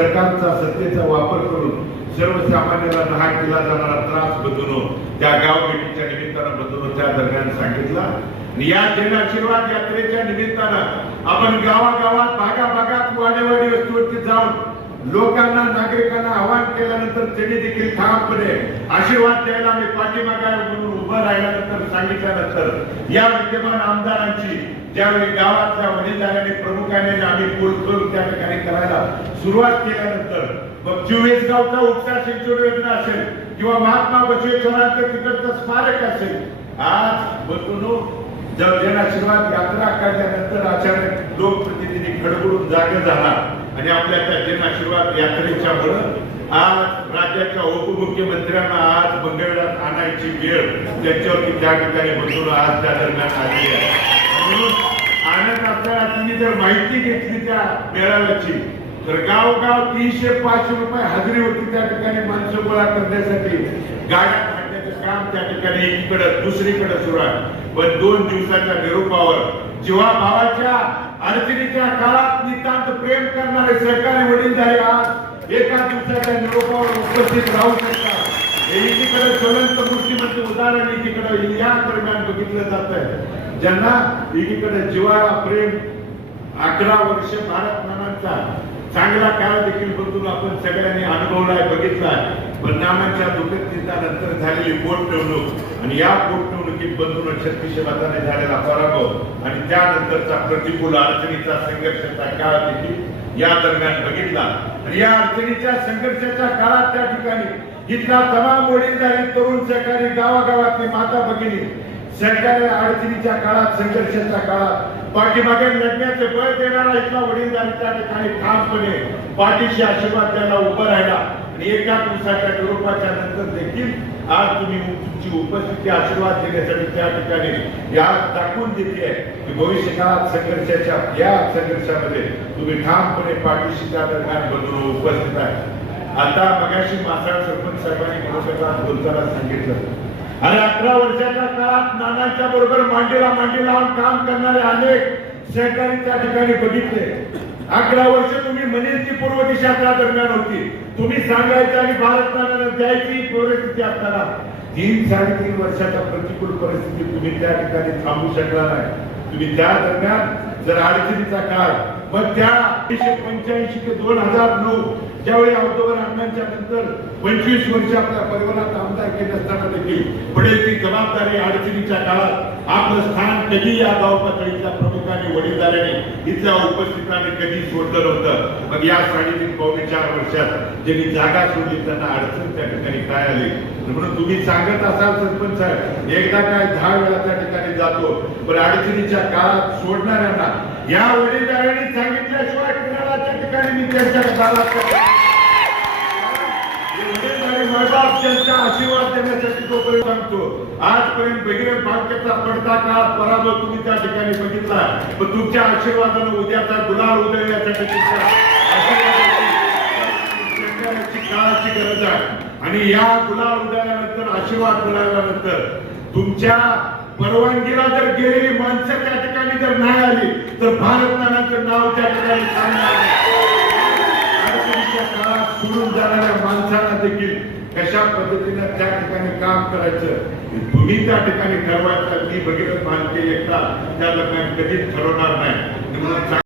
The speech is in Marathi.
सरकारचा सत्तेचा वापर करून सर्वसामान्याला दहा केला जाणारा त्रास बदलून त्या गाव भेटीच्या निमित्तानं बदलून त्या दरम्यान सांगितला. आणि या जन आशीर्वाद यात्रेच्या निमित्तानं आपण गावागावात भागाभागात वाडेवाडी वस्तूवरती जाऊन लोकांना नागरिकांना आवाहन केल्यानंतर त्यांनी देखील ठामपणे आशीर्वाद द्यायला मी पाठीमागा आहे म्हणून उभं राहिल्यानंतर सांगितल्यानंतर या विद्यमान आमदारांची ज्यावेळी गावातल्या वडीलधाऱ्यांनी प्रमुखाने आम्ही पोल करून त्या ठिकाणी करायला सुरुवात केल्यानंतर मग चोवीस गावचा उपचार सिंचन योजना असेल किंवा महात्मा बसवेश्वरांचं तिकडचं स्मारक असेल आज बसून जर जन आशीर्वाद यात्रा काढल्यानंतर अचानक लोकप्रतिनिधी खडबडून जागे झाला. आणि आपल्या त्या जन आशीर्वाद यात्रेच्या मुळे आज राज्याच्या उपमुख्यमंत्र्यांना आज मंगळवारात आणायची वेळ त्यांच्यावरती त्या ठिकाणी बसून आज त्या दरम्यान आली आहे. म्हणून आणत असताना तुम्ही जर माहिती घेतली त्या मेळाव्याची तर गावगाव तीनशे पाचशे रुपये हजेरी होती त्या ठिकाणी माणसं गोळा करण्यासाठी गाड्या काढण्याचं काम त्या ठिकाणी एकीकडे दुसरीकडे सुरू आहे. पण दोन दिवसाच्या निरोपावर जेव्हा भावाच्या अडचणीच्या काळात नितांत प्रेम करणारे सरकारी वडील झाले आज एका दिवसाच्या निरोपावर उपस्थित राहू शकतात. एकीकडे ज्वलंत मूर्तिमंत उदाहरण एकीकडे या दरम्यान बघितलं जात आहे ज्यांना एकीकडे जिवाळा प्रेम अकरा वर्ष भारत असता चांगला काळ देखील बघून आपण सगळ्यांनी अनुभवलाय बघितलाय. पण नानांच्या दुर्गतीनंतर झालेली पोटनिवडणूक आणि या पोटनिवडणुकीत बंधून छत्तीसशे मताने झालेला पराभव आणि त्यानंतरचा प्रतिकूल अडचणीचा संघर्षाचा काळ देखील या दरम्यान बघितला. आणि या अडचणीच्या संघर्षाच्या काळात त्या ठिकाणी इथला तमाम वडीलधारी तरुण सहकारी गावागावातली माता भगिनी सरकारी अडचणीच्या काळात संघर्षाच्या काळात पाठीमागे लढण्याचे बळ देणारा इथला वडीलधारी त्या ठिकाणी ठामपणे पाठीशी आशीर्वाद द्यायला उभं राहिला. आणि एका दिवसाच्या निरोपाच्या नंतर देखील आज तुम्ही तुमची उपस्थिती आशीर्वाद देण्यासाठी त्या ठिकाणी या दाखवून देते की भविष्य काळात संघर्षाच्या या संघर्षामध्ये तुम्ही ठामपणे पाठीशी त्या दरम्यान बदलून उपस्थित आहे. आता मगाशी मासाळ सरपंच साहेबांनी मनोगतात बोलताना सांगितलं. आणि अकरा वर्षाच्या काळात नानांच्या बरोबर मांडीला मांडी लावून काम करणारे अनेक सहकारी त्या ठिकाणी बघितले. अकरा वर्ष तुम्ही म्हणेल ती पूर्व दिशा त्या दरम्यान होती. तुम्ही सांगायचं आणि भारत द्यायची परिस्थिती असताना तीन साडेतीन वर्षाच्या प्रतिकूल परिस्थिती तुम्ही त्या ठिकाणी थांबू शकला नाही. तुम्ही त्या दरम्यान जर अडचणीचा काळ मग त्या एकोणीसशे पंच्याऐंशी ते दोन हजार नऊ ज्यावेळी ऑक्टोबर अण्णांच्या नंतर पंचवीस वर्ष आपल्या परिवारात आमदार केले असताना देखील पुढे ती जबाबदारी अडचणीच्या काळात आपलं स्थान कधी या गाव पातळीच्या प्रमुखांनी वडीलधाऱ्याने इथल्या उपस्थितांनी कधी सोडलं नव्हतं. मग या साडेतीन पावणे चार वर्षात ज्यांनी जागा सोडली त्यांना अडचण त्या ठिकाणी काय आली? म्हणून तुम्ही सांगत असाल सरपंच साहेब एकदा काय दहा वेळा त्या ठिकाणी जातो पण अडचणीच्या काळात सोडणाऱ्यांना या वडीलधाऱ्यांनी सांगितल्याशिवाय कुणाला त्या ठिकाणी मी त्यांच्या त्यांचा आशीर्वाद देण्यासाठी तोपर्यंत सांगतो आजपर्यंत भगीरथ भाग्याचा पडता काळ पराभव तुम्ही त्या ठिकाणी बघितला पण तुमच्या आशीर्वादानं उद्याचा गुलाल काळाची गरज आहे. आणि या गुलाल उदळल्यानंतर आशीर्वाद मिळाल्यानंतर तुमच्या परवानगीला जर गेलेली माणसं त्या ठिकाणी जर नाही आली तर भारत नानाचं नाव त्या ठिकाणी सांगणार अडचणीच्या काळात सोडून माणसांना देखील कशा पद्धतीने त्या ठिकाणी काम करायचं तुम्ही त्या ठिकाणी ठरवायचं मी भगीरथ मानके एकटा त्या लोकांनी कधीच ठरवणार नाही.